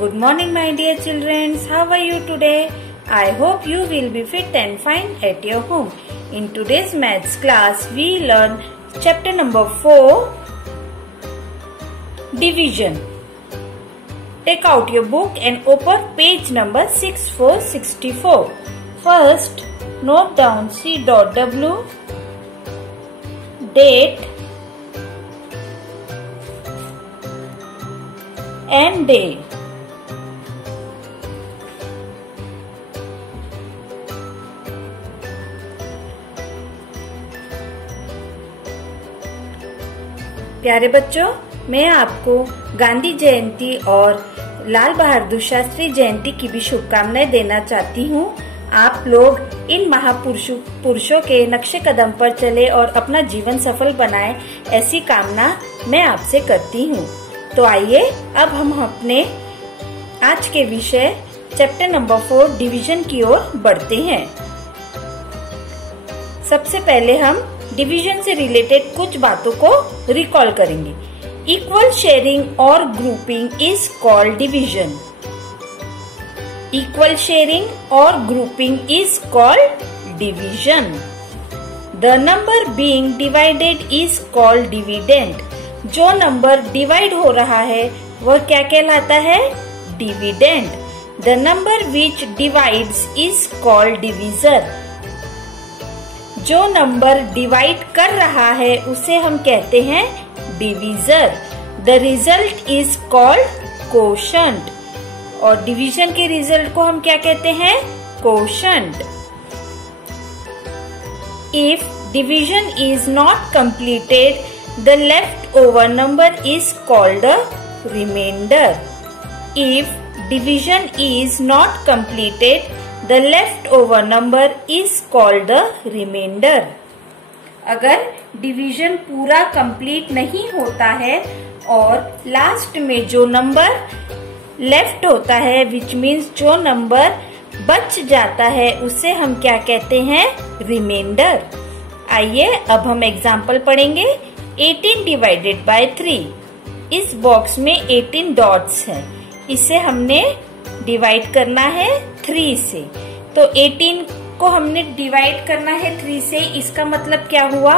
Good morning my dear children. How are you today? I hope you will be fit and fine at your home. In today's maths class we learn chapter number 4, Division. Take out your book and open page number 6464. First note down C.W, date and day. प्यारे बच्चों, मैं आपको गांधी जयंती और लाल बहादुर शास्त्री जयंती की भी शुभकामनाएं देना चाहती हूँ। आप लोग इन महापुरुषों के नक्शे कदम पर चले और अपना जीवन सफल बनाएं, ऐसी कामना मैं आपसे करती हूँ। तो आइए अब हम अपने आज के विषय चैप्टर नंबर 4 डिवीजन की ओर बढ़ते हैं। सबसे पहले हम डिवीजन से रिलेटेड कुछ बातों को रिकॉल करेंगे। इक्वल शेयरिंग और grouping is called division. Equal sharing और grouping is called division. The number being divided is called dividend. जो नंबर डिवाइड हो रहा है वह क्या कहलाता है? Dividend. The number which divides is called divisor. जो नंबर डिवाइड कर रहा है उसे हम कहते हैं divisor. The result is called quotient. और डिवीजन के रिजल्ट को हम क्या कहते हैं? Quotient. If division is not completed, the leftover number is called a remainder. If division is not completed, the leftover number is called a remainder. अगर division पूरा complete नहीं होता है और लास्ट में जो नंबर लेफ्ट होता है, विच मीन्स जो नंबर बच जाता है, उसे हम क्या कहते हैं? रिमाइंडर। आइए अब हम एग्जाम्पल पढ़ेंगे। 18 डिवाइडेड बाय 3। इस बॉक्स में 18 डॉट्स हैं। इसे हमने डिवाइड करना है 3 से। तो 18 को हमने डिवाइड करना है 3 से। इसका मतलब क्या हुआ?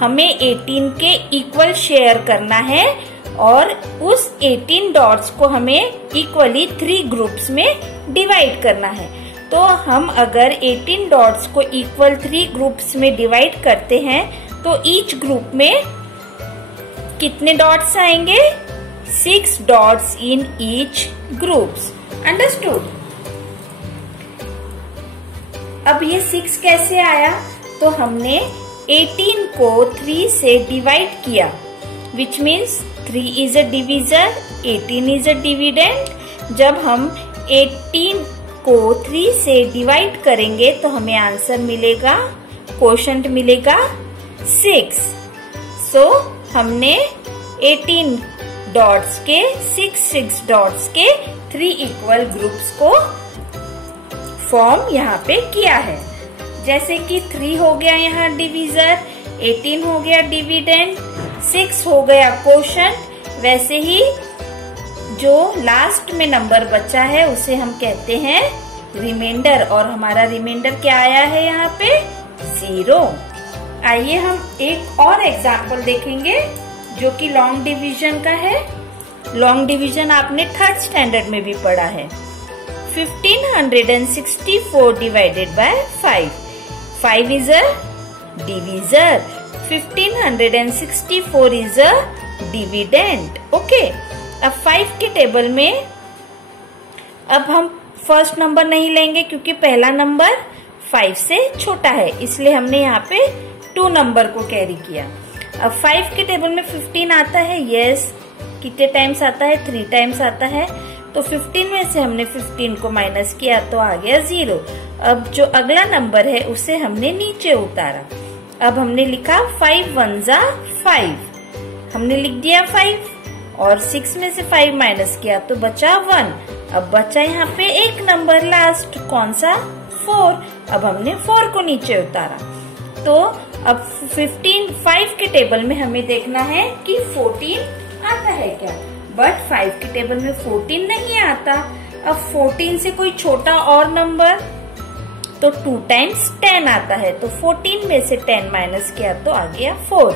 हमें 18 के इक्वल शेयर करना है और उस 18 डॉट्स को हमें इक्वली 3 ग्रुप्स में डिवाइड करना है। तो हम अगर 18 डॉट्स को इक्वल 3 ग्रुप्स में डिवाइड करते हैं तो ईच ग्रुप में कितने डॉट्स आएंगे? 6 dots in each groups. Understood? अब ये 6 कैसे आया? तो हमने 18 को 3 से डिवाइड किया, which means 3 is a divisor, 18 is a dividend. जब हम 18 को 3 से डिवाइड करेंगे तो हमें आंसर मिलेगा, कोशंट मिलेगा 6। सो हमने 18 डॉट्स के 6 डॉट्स के 3 इक्वल ग्रुप्स को फॉर्म यहाँ पे किया है। जैसे कि 3 हो गया यहाँ डिविजर, 18 हो गया डिविडेंड, 6 हो गया कोशंट। वैसे ही जो लास्ट में नंबर बचा है उसे हम कहते हैं रिमाइंडर। और हमारा रिमाइंडर क्या आया है यहाँ पे? 0। आइए हम एक और एग्जाम्पल देखेंगे जो कि लॉन्ग डिवीजन का है। लॉन्ग डिवीजन आपने 3rd स्टैंडर्ड में भी पढ़ा है। 1564 divided by 5। 5 is a divisor, 1564 is a dividend. Okay, अब 5 के टेबल में अब हम फर्स्ट नंबर नहीं लेंगे क्योंकि पहला नंबर 5 से छोटा है, इसलिए हमने यहाँ पे 2 नंबर को कैरी किया। अब 5 के टेबल में 15 आता है। यस, कितने टाइम्स आता है? 3 टाइम्स आता है। तो 15 में से हमने 15 को माइनस किया तो आ गया 0। अब जो अगला नंबर है उसे हमने नीचे उतारा। अब हमने लिखा 5 1 जा 5। हमने लिख दिया 5 और 6 में से 5 माइनस किया तो बचा 1। अब बचा यहाँ पे एक नंबर लास्ट, कौन सा? 4। अब हमने 4 को नीचे उतारा। तो अब 5 के टेबल में हमें देखना है कि 14 आता है क्या। बट 5 के टेबल में 14 नहीं आता। अब 14 से कोई छोटा और नंबर, तो 2 टाइम्स 10 आता है, तो 14 में से 10 माइनस किया तो आ गया 4।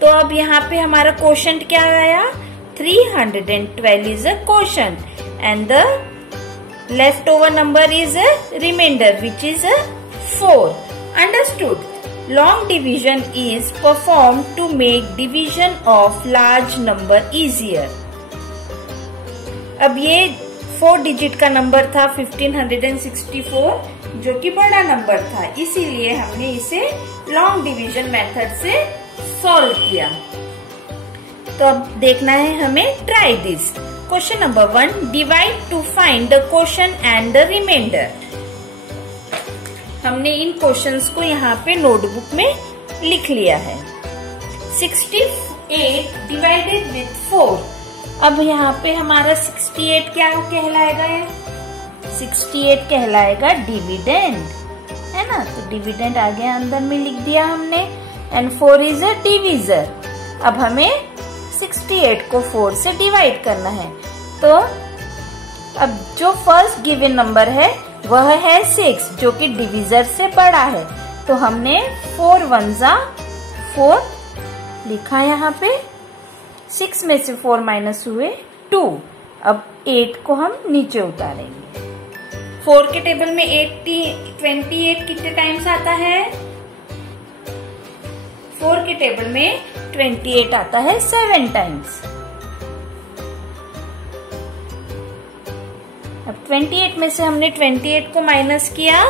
तो अब यहाँ पे हमारा क्वोशंट क्या आया? 312 is a quotient and the left over number is a remainder which is a 4। Understood? Long division is perform to make division of large number easier. अब ये 4 डिजिट का नंबर था 1564, जो कि बड़ा नंबर था, इसीलिए हमने इसे लॉन्ग डिवीजन मेथड से सॉल्व किया। तो अब देखना है हमें try this. Question number 1, divide to find the quotient and the remainder. हमने इन क्वेश्चंस को यहाँ पे नोटबुक में लिख लिया है। 68 डिवाइडेड विथ 4। अब यहाँ पे हमारा 68 क्या कहलाएगा? 68 कहलाएगा डिविडेंड, है ना? तो डिविडेंड आगे अंदर में लिख दिया हमने एंड 4 इज अ डिविजर। अब हमें 68 को 4 से डिवाइड करना है। तो अब जो फर्स्ट गिवन नंबर है वह है 6, जो कि डिविजर से बड़ा है। तो हमने 4 1 जा 4 लिखा यहाँ पे। 6 में से 4 माइनस हुए 2। अब 8 को हम नीचे उतारेंगे। 4 के टेबल में 28 कितने टाइम्स आता है? 4 के टेबल में 28 आता है 7 टाइम्स। अब 28 में से हमने 28 को माइनस किया,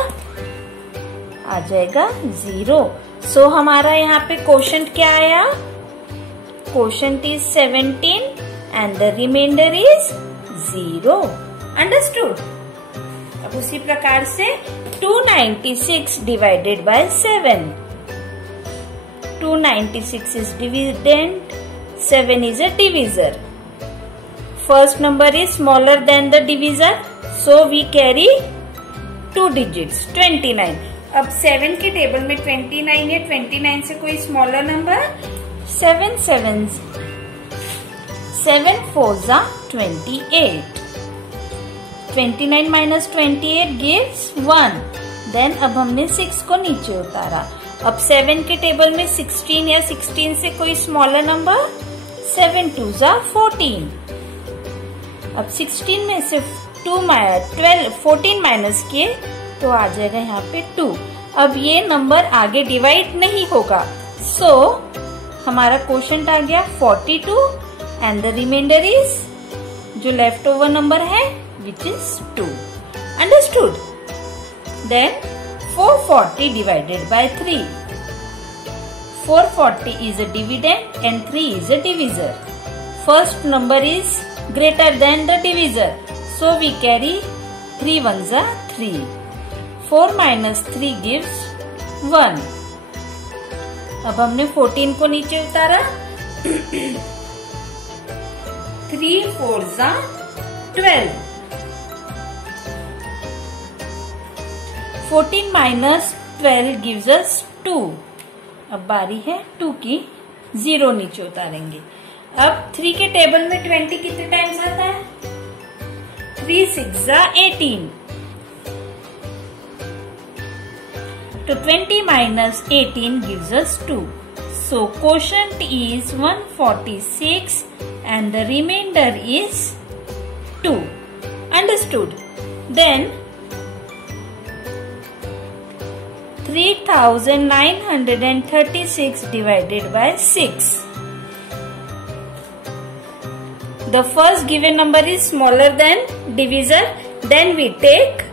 आ जाएगा 0। सो हमारा यहाँ पे क्वोशंट क्या आया? Quotient is 17 and the remainder is 0। Understood? अब उसी प्रकार से 296 divided by 7। 296 is dividend, 7 is a divisor. First number is smaller than the divisor, so we carry 2 digits, 29. अब 7 के टेबल में 29 है, 29 से कोई smaller number? 7 4s are 28. 29 minus 28 gives 1. Then अब हमने 6 को नीचे उतारा। अब 7 के टेबल में 16 या 16 से कोई स्मॉलर नंबर? 7 2s are 14. अब 16 में से 14 माइनस किए तो आ जाएगा यहाँ पे 2। अब ये नंबर आगे डिवाइड नहीं होगा, सो हमारा क्वोशंट आ गया 42 एंड द रिमाइंडर इज, जो लेफ्ट ओवर नंबर है, which is 2. Understood? Then 440 divided by 3. 440 is a dividend and 3 is a divisor. First number is greater than the divisor, so we carry 3 1s are 3. 4 minus 3 gives 1. अब हमने 14 को नीचे उतारा। 3 4s are 12. 14 minus 12 gives us 2. अब बारी है 2 की, 0 नीचे उतारेंगे। अब 3 के टेबल में 20 कितने टाइम्स आता है? 3 6 are 18. तो 20 minus 18 gives us 2. So quotient is 146 and the remainder is 2. Understood? Then 3936 divided by 6. The first given number is smaller than divisor, then we take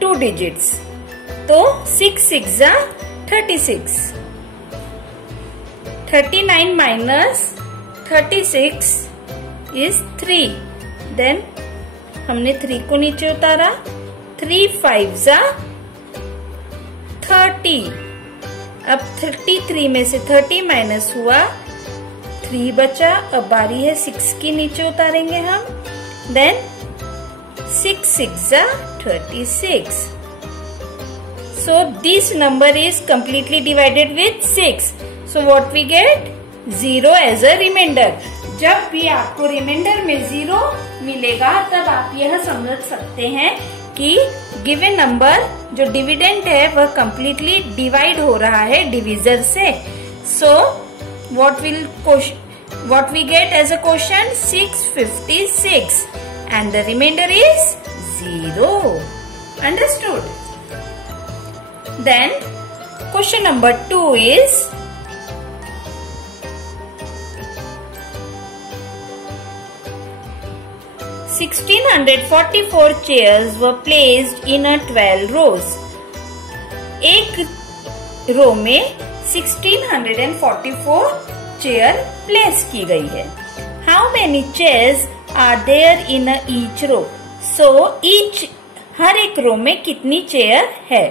2 digits. तो 6 6 are 36. 39 minus 36 is 3. Then हमने 3 को नीचे उतारा। 3 5s are 30. अब 33 में से 30 minus हुआ, 3 बचा। अब बारी है 6 की, नीचे उतारेंगे हम। Then 6 6 are 36. So this number is completely divided with 6. So what we get? 0 as a remainder. जब भी आपको रिमाइंडर में 0 मिलेगा तब आप यह समझ सकते हैं कि गिवन नंबर जो डिविडेंड है वह कंप्लीटली डिवाइड हो रहा है डिविजर से. सो what we get as a quotient 656 and the remainder is 0. Understood? Then question number 2 is 1644 chairs were placed in a 12 rows. एक रो में 1644 चेयर प्लेस की गई है. How many chairs are there in each row? So each हर एक रो में कितनी chair है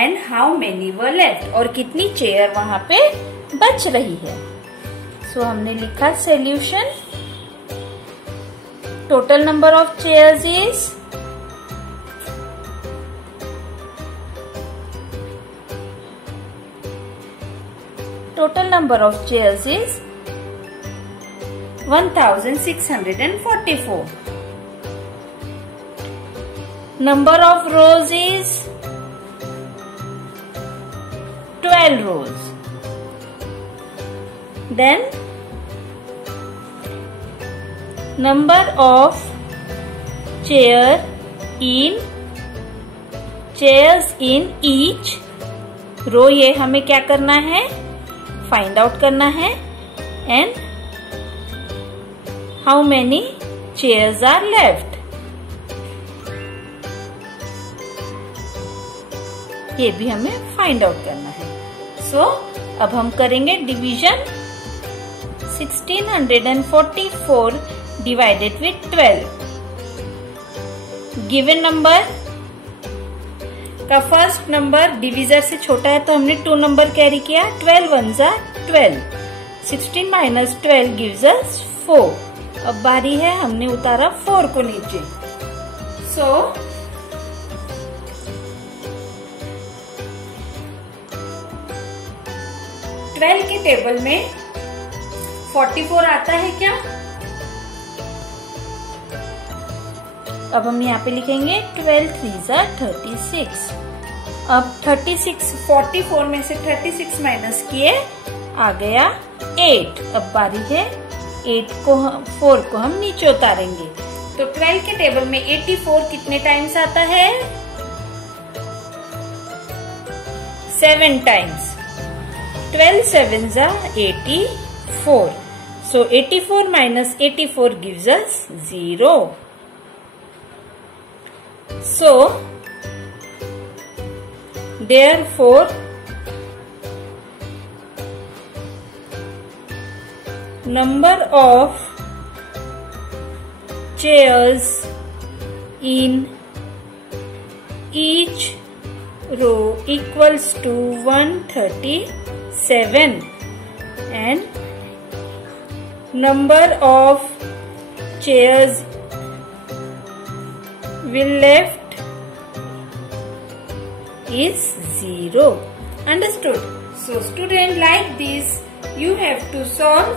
and how many were left और कितनी चेयर वहाँ पे बच रही है. So हमने लिखा solution. Total number of chairs is Total number of chairs is 1644. Number of rows is 12 rows. Then number of chairs in each row, ये हमें क्या करना है, फाइंड आउट करना है. And how many chairs are left, ये भी हमें फाइंड आउट करना है. सो अब हम करेंगे division. 1644 divided with 12. Given number का फर्स्ट नंबर डिविजर से छोटा है तो हमने 2 नंबर कैरी किया. 12 1s are 12. 16 minus 12 gives us 4. अब बारी है, हमने उतारा 4 को नीचे. सो 12 के टेबल में 44 आता है क्या? अब हम यहाँ पे लिखेंगे 12 3s are 36. अब 36 44 में से 36 माइनस किए, आ गया 8. अब बारी है 4 को हम नीचे उतारेंगे. तो 12 के टेबल में 84 कितने टाइम्स आता है? 7 times. 12 7s are 84. So 84 minus 84 gives us 0. So, therefore, number of chairs in each row equals to 137 and number of chairs will left is 0. Understood? So student, like this you have to solve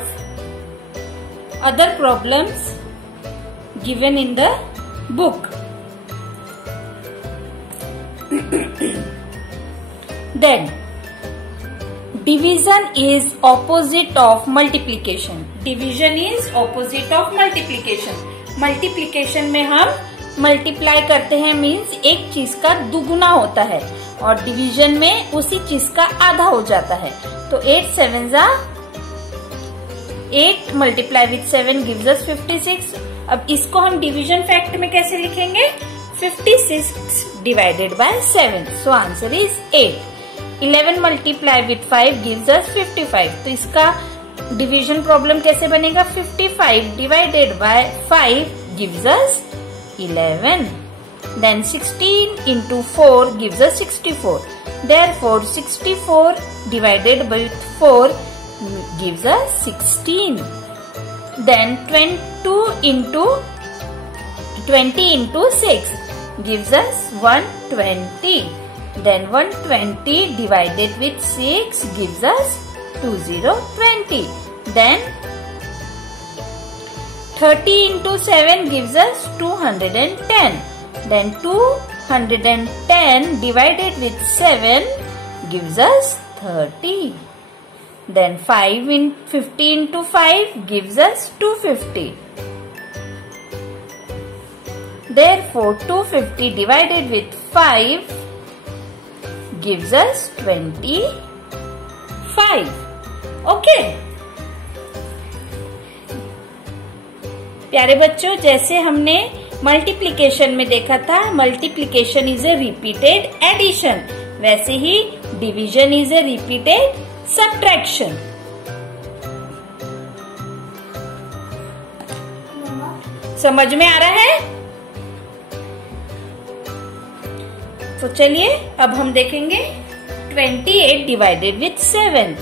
other problems given in the book. Then division is opposite of multiplication. Division is opposite of multiplication. Multiplication में हम multiply करते हैं, means एक चीज का दुगुना होता है, और डिवीजन में उसी चीज का आधा हो जाता है. तो 8 7s are 8 multiply with 7 gives us 56. अब इसको हम डिवीजन फैक्ट में कैसे लिखेंगे? 56 divided by 7. So answer is 8. 11 multiply with 5 gives us 55. तो इसका डिवीजन प्रॉब्लम कैसे बनेगा? 55 divided by 5 gives us 11. Then 16 into 4 gives us 64. Therefore 64 divided by 4 gives us 16. Then 20 into 6 gives us 120. Then 120 divided with 6 gives us 2020. Then 30 into 7 gives us 210. Then 210 divided with 7 gives us 30. Then 50 into 5 gives us 250. Therefore 250 divided with 5 gives us 25. Okay. प्यारे बच्चों, जैसे हमने multiplication में देखा था, multiplication is a repeated addition, वैसे ही division is a repeated subtraction. समझ में आ रहा है? तो चलिए अब हम देखेंगे 28 divided with 7।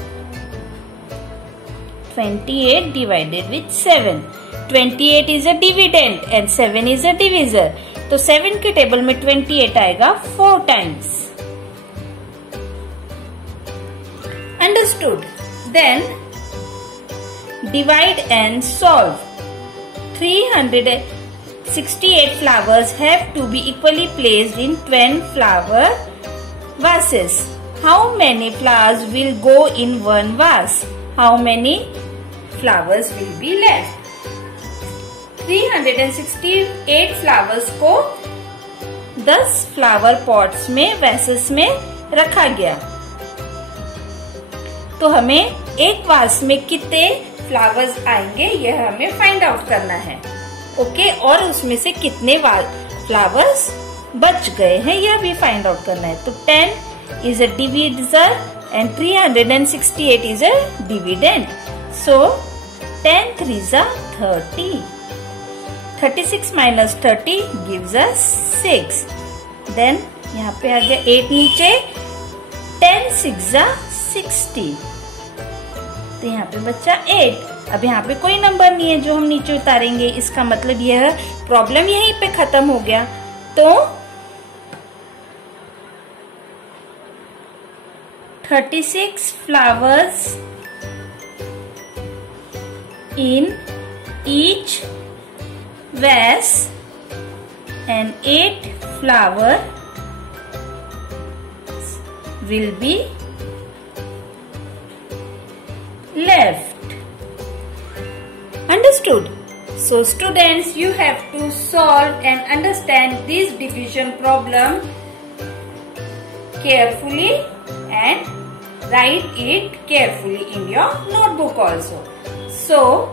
28 divided with 7. 28 is a dividend and 7 is a divisor. तो 7 के टेबल में 28 आएगा 4 times. Understood? Then divide and solve. 368 flowers have to be equally placed in 10 flower vases. How many flowers will go in one vase? How many flowers will be left? 368 flowers को 10 flower pots में, vases में रखा गया। तो हमें एक वास में कितने फ्लावर्स आएंगे यह हमें फाइंड आउट करना है। ओके, और उसमें से कितने फ्लावर्स बच गए हैं यह भी फाइंड आउट करना है। तो 10 is a divisor and 368 is a dividend. So 10 3s are 30. 36 minus 30 gives us 6. Then यहाँ पे आ गया 8 नीचे, 10 6s are 60. तो यहाँ पे बच्चा 8। अब यहाँ पे कोई नंबर नहीं है जो हम नीचे उतारेंगे, इसका मतलब यह प्रॉब्लम यहीं पे खत्म हो गया। तो 36 flowers in each vase and 8 flowers will be left. Understood? So students, you have to solve and understand this division problem carefully and write it carefully in your notebook also. So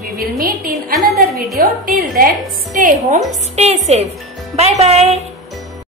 we will meet in another video. Till then, stay home, stay safe. Bye bye.